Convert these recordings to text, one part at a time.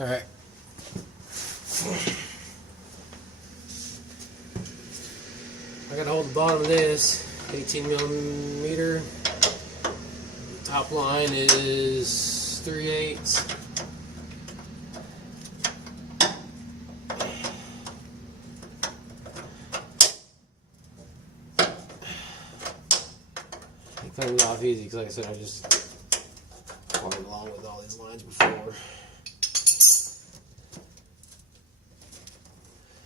Alright. I gotta hold the bottom of this 18 millimeter. Top line is 3/8. It cleaned it off easy because, like I said, I just followed along with all these lines before.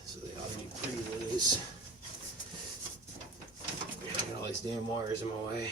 So they ought to be pretty loose. I got all these damn wires in my way.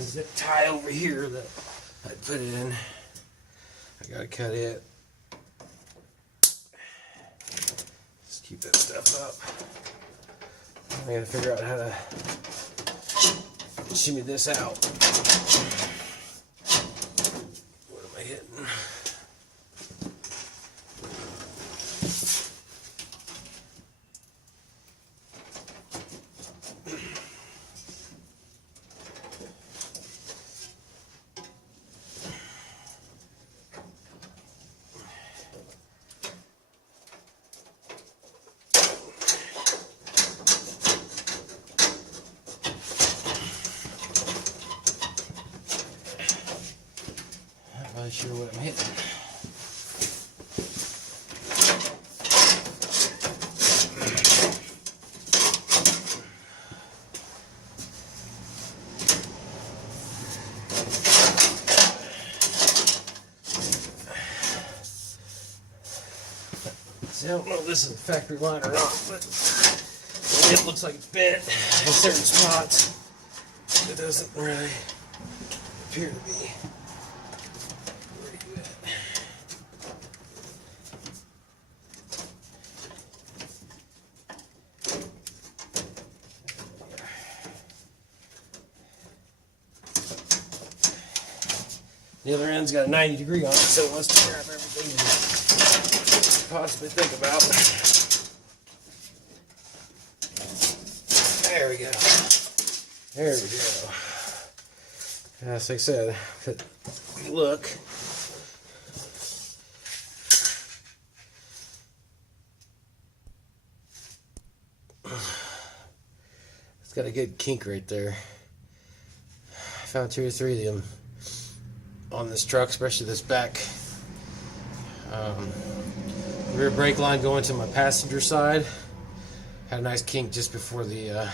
Zip tie over here that I put it in. I gotta cut it. Just keep that stuff up. I gotta figure out how to shimmy this out. What am I hitting? Not really sure what I'm hitting. See, I don't know if this is a factory line or not, but it looks like it's bent in certain spots. It doesn't really appear to be. Where are you at? The other end's got a 90-degree on it, so it wants to grab everything you can possibly think about. There we go. There we go. As I said, if you look, it's got a good kink right there. I found 2 or 3 of them on this truck, especially this back rear brake line going to my passenger side. Had a nice kink just before the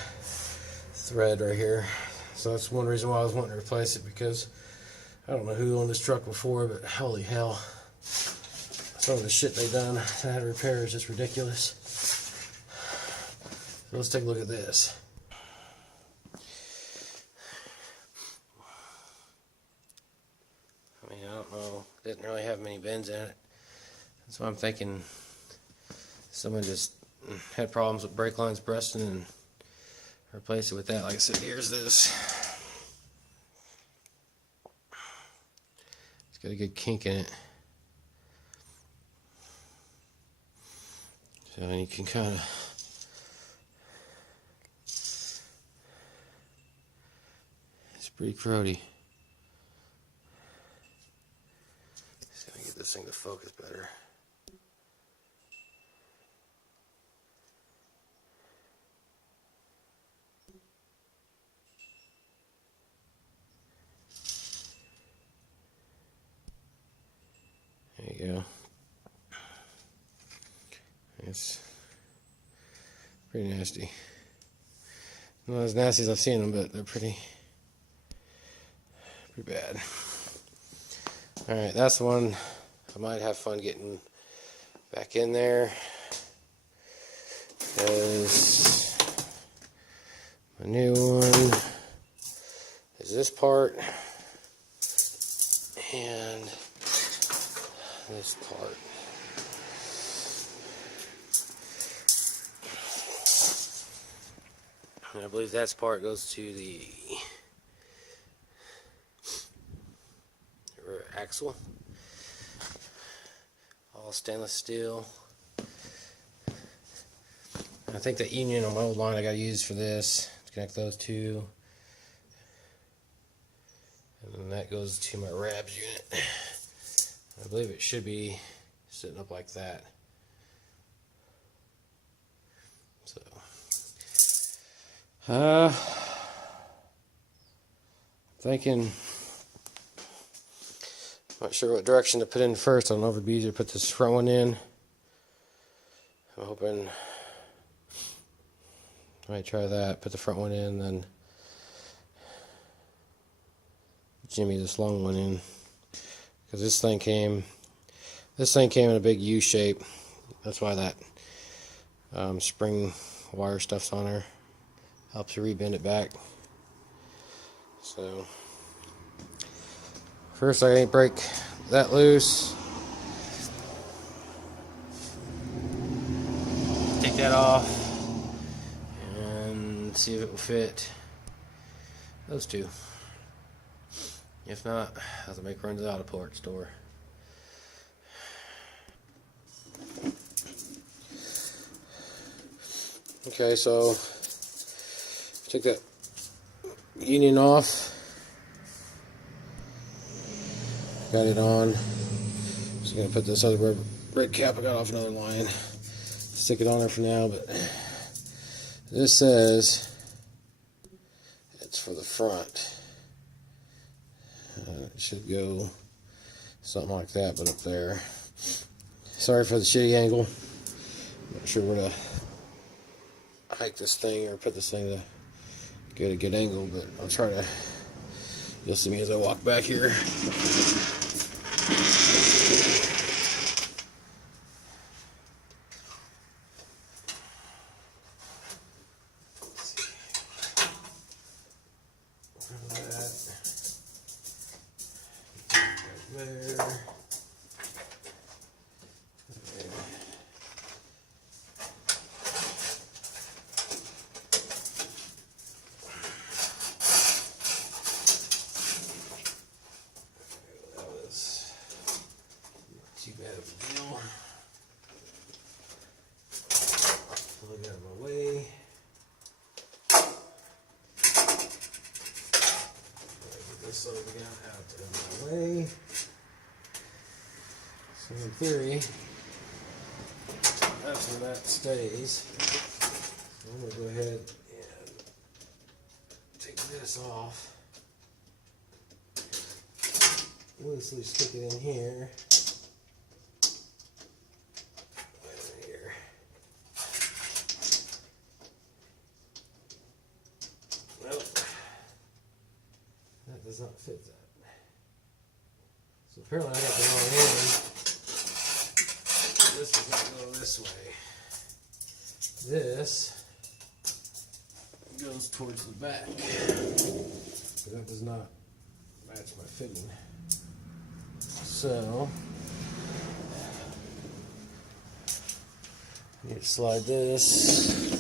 thread right here. So that's one reason why I was wanting to replace it, because I don't know who owned this truck before, but holy hell, some of the shit they done to how to repair is just ridiculous. So let's take a look at this. I mean, I don't know, didn't really have many bends in it. So I'm thinking someone just had problems with brake lines busting and replaced it with that. Like I said, here's this. It's got a good kink in it. So you can kind of it's pretty cruddy. See if I can get this thing to focus better. There you go. It's pretty nasty. Not as nasty as I've seen them, but they're pretty bad. Alright, that's the one I might have fun getting back in there, because my new one is this part. this part. And I believe that part goes to the rear axle. All stainless steel. I think that union on my old line I got to use for this to connect those two. And then that goes to my RABS unit. I believe it should be sitting up like that. So, thinking, not sure what direction to put in first. I don't know if it'd be easier to put this front one in. I'm hoping I might try that, put the front one in, then jimmy this long one in. Because this thing came in a big U shape. That's why that spring wire stuff's on there. Helps you rebend it back. So first I need to break that loose. Take that off and see if it will fit those two. If not, I'll have to make runs out of port store. Okay, so take that union off. Got it on. Just gonna put this other brake cap I got off another line. Stick it on there for now, but this says it's for the front. It should go something like that, but up there. Sorry for the shitty angle. Not sure where to hike this thing or put this thing to get a good angle, but I'll try to. You'll see me as I walk back here. Too bad of a deal. Look out of my way. Get this over down out of my way. So in theory, that's where that stays. So I'm going to go ahead and take this off. Loosely stick it in here. Does not fit that. So apparently I got the wrong end. This does not go this way. This goes towards the back. But that does not match my fitting. So I need to slide this.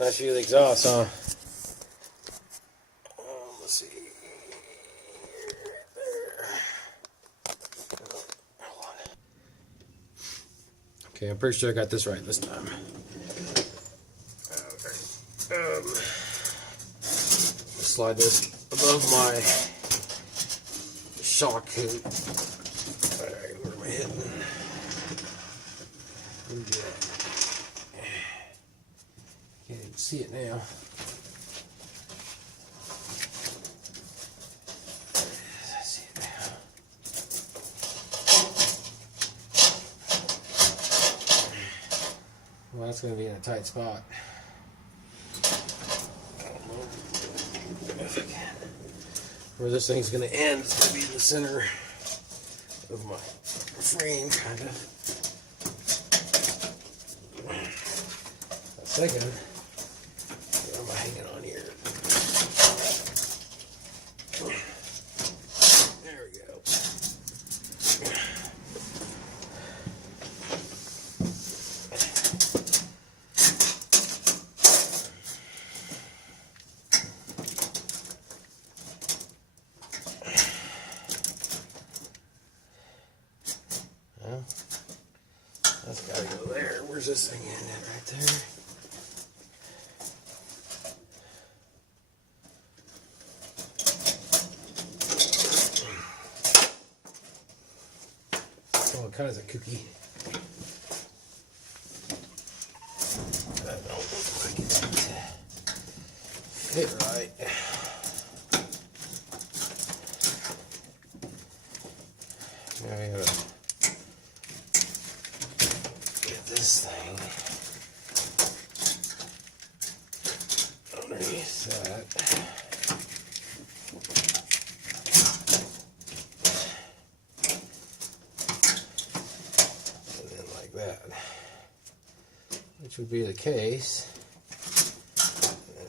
Nice view of the exhaust, huh? Let's see. Hold on. Okay, I'm pretty sure I got this right this time. Okay. Slide this above my shock hoop. Alright, where am I hitting? Can't even see it now. I see it now. Well, that's going to be in a tight spot. I don't know if I can. Where this thing's going to end is going to be in the center of my frame, kind of. second. Where am I hanging on here? There we go. Well, that's got to go there. Where's this thing in at right there? All kinds of cookie. That don't look like it fit right. Now I gotta get this thing underneath that. And then like that. Which would be the case. And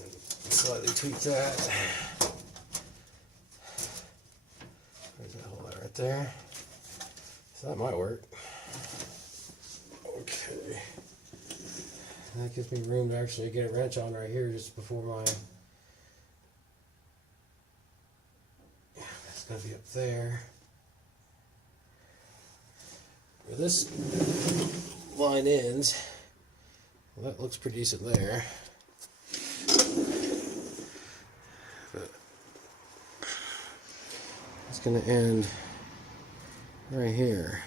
slightly tweak that. There's that hole right there. So that might work. Okay. And that gives me room to actually get a wrench on right here just before my... Yeah, that's going to be up there. Where this line ends, well, that looks pretty decent there. But it's going to end right here.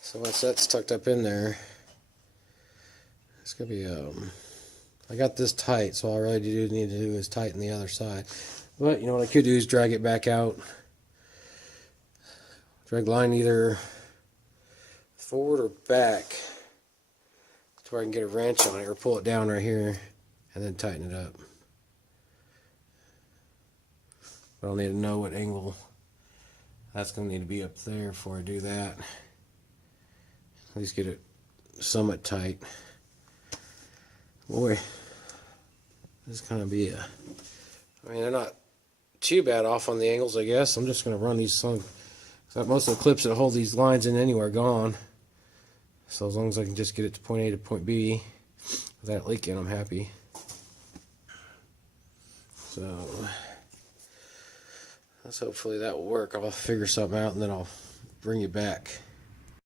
So once that's tucked up in there, it's gonna be I got this tight, so all I really need to do is tighten the other side. But you know what I could do is drag it back out, drag line either forward or back to where I can get a wrench on it, or pull it down right here and then tighten it up. But I'll need to know what angle that's going to need to be up there before I do that. At least get it somewhat tight. Boy, this is going to be a... I mean, they're not too bad off on the angles, I guess. I'm just going to run these on. Most of the clips that hold these lines in anywhere are gone. So as long as I can just get it to point A to point B without leaking, I'm happy. So... hopefully that will work. I'll figure something out and then I'll bring you back.